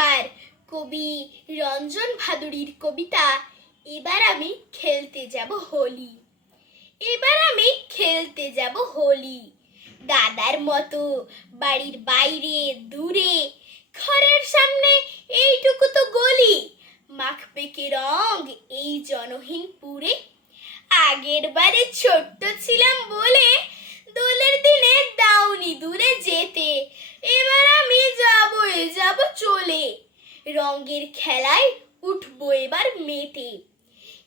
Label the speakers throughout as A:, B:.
A: নমস্কার। কবি রঞ্জন ভাদুড়ির কবিতা, এবার আমি খেলতে যাব হোলি। এবার আমি খেলতে যাব হোলি। দাদার মতো বাড়ির বাইরে, দূরে, ঘরের সামনে এইটুকু তো গলি। মাখবে কি রং এই জনহীন পুরে। আগের বারে ছোট্ট চলে রঙের খেলায় উঠবো এবার মেতে।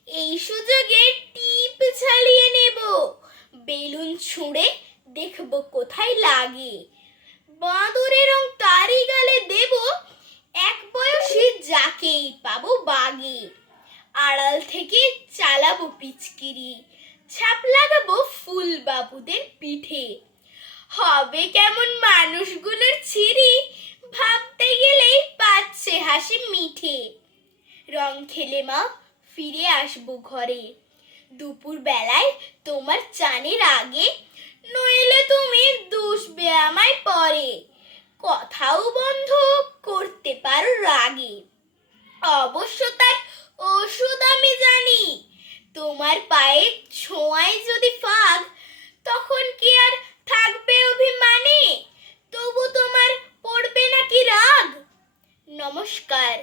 A: এই সুযোগে টিপ ঝালিয়ে নেব। বেলুন ছুঁড়ে দেখব কোথায় লাগে। বাঁদরের রং তারি গালে দেব। এক বয়সী যাকেই পাবো বাগে। আড়াল থেকে চালাবো পিচকিরি। ছাপ লাগাবো ফুল বাবুদের পিঠে। হবে কেমন মানুষগুলোর গেলেই হাসি মিঠে। রং খেলে মা ফিরে আসব ঘরে। দুপুর বেলায় তোমার চানের আগে নইলে তুমি দুষবে আমায় পরে। কথাও বন্ধ করতে পারো রাগে। অবশ্য তার ওষুধ আমি জানি। তোমার পায়ে ছোঁয়ায় যদি ফাগ নমস্কার।